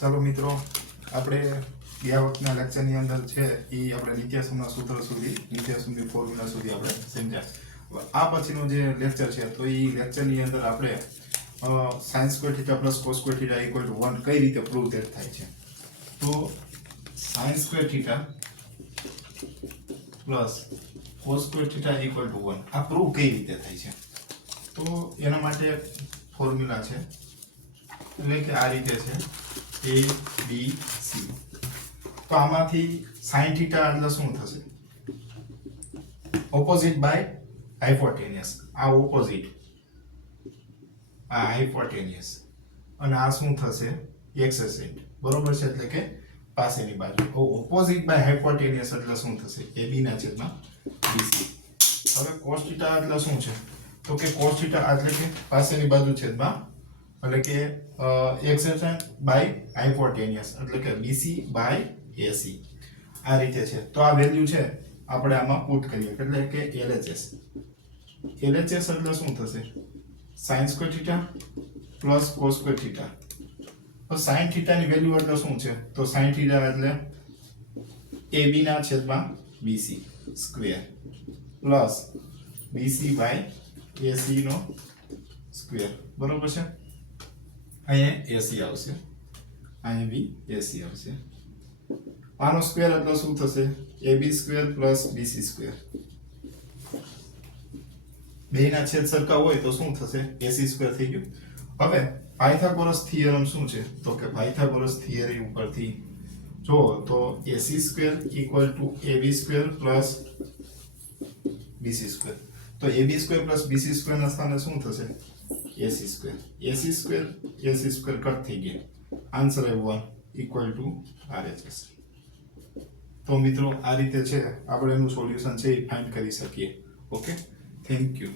ચાલો મિત્રો, આપણે ગયા વખતના લેક્ચરની અંદર છે એ આપણે નિત્યાસમના સૂત્ર સુધી, નિત્યાસમની ફોર્મ્યુલા સુધી આપણે સમજ્યા. આ પછીનો જે લેક્ચર છે તો એ લેક્ચરની અંદર આપણે sine square theta plus cos square theta equal to 1 કઈ રીતે પ્રૂવ થાય છે. તો sine square theta plus cos square theta equal to 1 આ પ્રૂવ કઈ રીતે થાય છે. તો એના માટે ફોર્મ્યુલા છે, એટલે કે આ રીતે છે A B C. તો આમાંથી sin થીટા એટલે શું થશે? Opposite by hypotenuse. આ ઓપોઝિટ, આ હાઇપોટેનિયસ, અને આ શું થશે? એક્સેસેન્ટ. બરોબર છે, એટલે કે પાસેની બાજુ. ઓપોઝિટ બાય હાઇપોટેનિયસ એટલે શું થશે? AB ના છેદમાં BC. હવે cos થીટા એટલે શું છે? તો કે cos થીટા એટલે કે પાસેની બાજુ છેદમાં, એટલે કે એક્સેસેન્ટ બાય હાઇપોટેનિયસ એટલે કે BC બાય AC. આ રીતે છે. તો આ વેલ્યુ છે આપણે આમાં પુટ કરીએ, એટલે કે LHS. LHS એટલે શું થશે? sin square theta plus cos square theta. તો sin થીટા ની વેલ્યુ એટલે શું છે? તો sin થીટા એટલે AB ના છેદમાં BC square plus BC by AC નો સ્ક્વેર. બરોબર છે. અહીંયા AC આવશે, અહીંયા બી AC આવશે. આનો સ્ક્વેર એટલે શું થશે? AB square plus BC square. બેયના છેદ સરખા હોય તો શું થશે? AC સ્ક્વેર થઈ ગયું. હવે પાયથાગોરસ થિયરમ શું છે? તો કે પાયથાગોરસ થિયરી ઉપરથી જો તો AC square equal to AB square plus BC square. તો AB square plus BC square ના સ્થાને શું થશે? AC square. AC square AC square cut થઈ ગયા. આન્સર આવ્યો 1 ઇક્વલ ટુ RHS. તો મિત્રો આ રીતે છે આપણે એનું સોલ્યુશન છે એ ફાઇન્ડ કરી શકીએ. Okay, thank you.